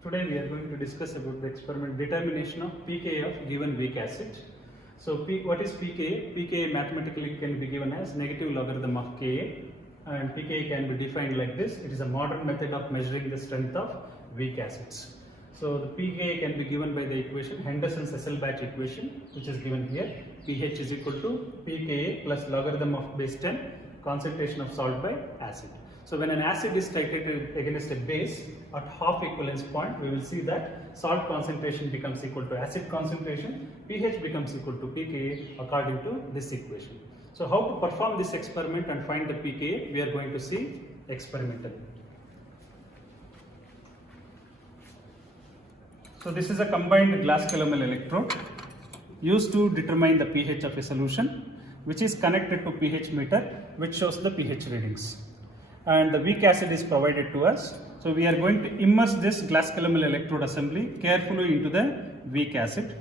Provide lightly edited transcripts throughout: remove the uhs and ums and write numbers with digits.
Today we are going to discuss about the experiment determination of pKa of given weak acid. So what is pKa? pKa mathematically can be given as negative logarithm of Ka, and pKa can be defined like this. It is a modern method of measuring the strength of weak acids. So the pKa can be given by the equation Henderson's Hasselbalch equation, which is given here. pH is equal to pKa plus logarithm of base 10 concentration of salt by acid. So when an acid is titrated against a base at half equivalence point, we will see that salt concentration becomes equal to acid concentration, pH becomes equal to pKa according to this equation. So how to perform this experiment and find the pKa, we are going to see experimentally. So this is a combined glass calomel electrode used to determine the pH of a solution, which is connected to pH meter, which shows the pH readings. And the weak acid is provided to us. So we are going to immerse this glass calomel electrode assembly carefully into the weak acid.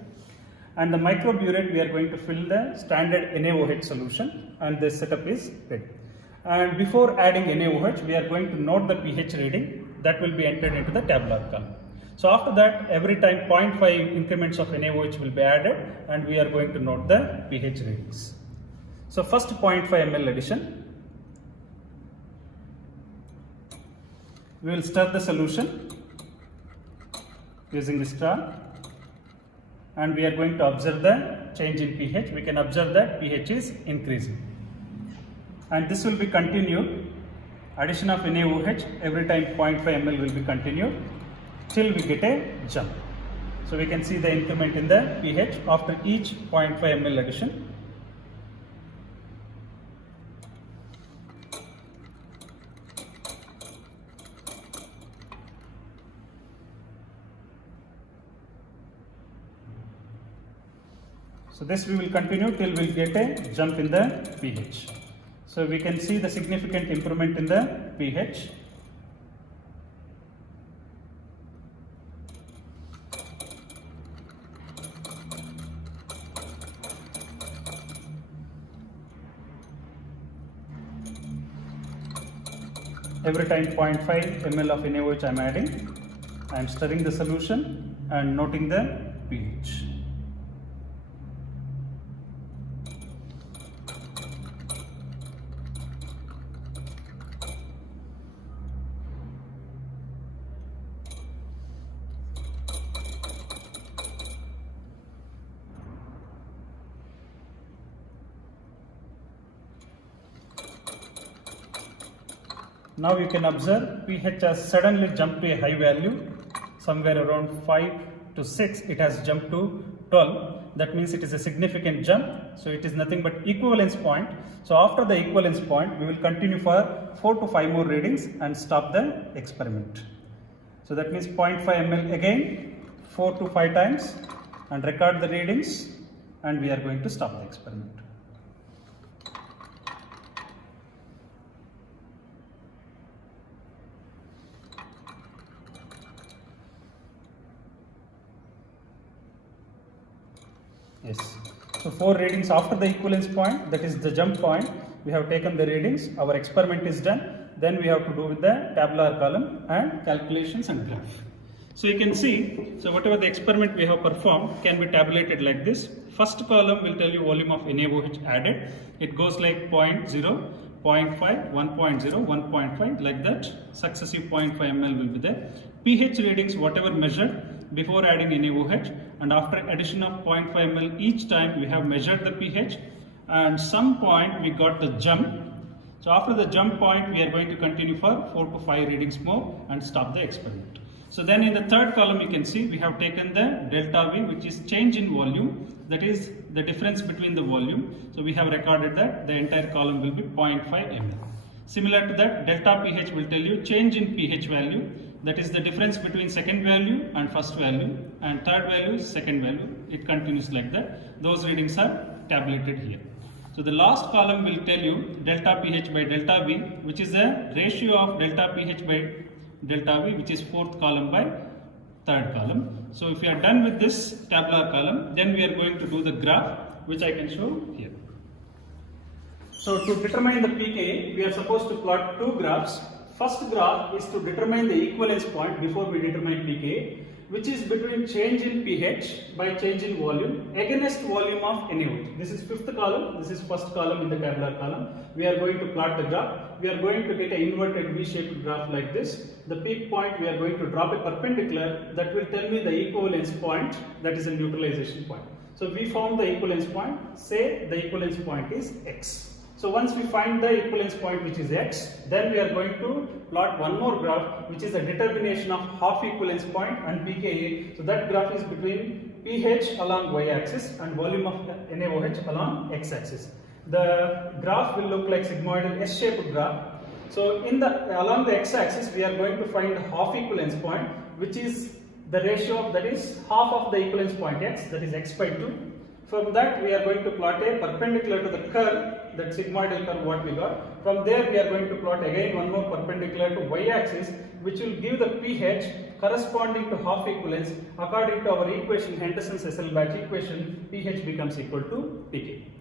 And the microburette, we are going to fill the standard NaOH solution, and this setup is ready. And before adding NaOH, we are going to note the pH reading that will be entered into the tabular column. So after that, every time 0.5 increments of NaOH will be added, and we are going to note the pH readings. So first 0.5 ml addition. We will stir the solution using the straw, and we are going to observe the change in pH. We can observe that pH is increasing, and this will be continued. Addition of NaOH every time 0.5 ml will be continued till we get a jump. So we can see the increment in the pH after each 0.5 ml addition. So this we will continue till we get a jump in the pH. So we can see the significant improvement in the pH. Every time 0.5 ml of NaOH I am adding, I am stirring the solution and noting the pH. Now you can observe pH has suddenly jumped to a high value, somewhere around 5 to 6, it has jumped to 12. That means it is a significant jump. So it is nothing but equivalence point. So after the equivalence point, we will continue for 4 to 5 more readings and stop the experiment. So that means 0.5 ml again 4 to 5 times and record the readings, and we are going to stop the experiment. Yes. So 4 readings after the equivalence point, that is the jump point, we have taken the readings, our experiment is done. Then we have to do with the tabular column and calculations and graph. So you can see, so whatever the experiment we have performed can be tabulated like this. First column will tell you volume of NaOH added. It goes like 0.0, 0.5, 1.0, 1.5, like that. Successive 0.5 ml will be there. pH readings whatever measured before adding NaOH, and after addition of 0.5 ml each time we have measured the pH, and some point we got the jump. So after the jump point we are going to continue for 4 to 5 readings more and stop the experiment. So then in the third column you can see we have taken the delta V, which is change in volume, that is the difference between the volume. So we have recorded that the entire column will be 0.5 ml. Similar to that, delta pH will tell you change in pH value, that is the difference between second value and first value, and third value is second value. It continues like that. Those readings are tabulated here. So the last column will tell you delta pH by delta V, which is the ratio of delta pH by delta V, which is fourth column by third column. So if we are done with this tabular column, then we are going to do the graph, which I can show here. So to determine the pKa, we are supposed to plot two graphs. first graph is to determine the equivalence point before we determine pK, which is between change in pH by change in volume against volume of NaOH. This is fifth column, this is first column in the tabular column. We are going to plot the graph. We are going to get an inverted V-shaped graph like this. The peak point we are going to drop a perpendicular that will tell me the equivalence point, that is a neutralization point. So we found the equivalence point, say the equivalence point is X. So once we find the equivalence point which is X, then we are going to plot one more graph which is a determination of half equivalence point and pKa. So that graph is between pH along y-axis and volume of NaOH along x-axis. The graph will look like sigmoidal S-shaped graph. So along the x-axis we are going to find the half equivalence point, which is the ratio that is half of the equivalence point X, that is X by 2. From that we are going to plot a perpendicular to the curve, that sigmoidal curve what we got. From there we are going to plot again one more perpendicular to y-axis, which will give the pH corresponding to half equivalence. According to our equation, Henderson's Hasselbalch equation, pH becomes equal to pK.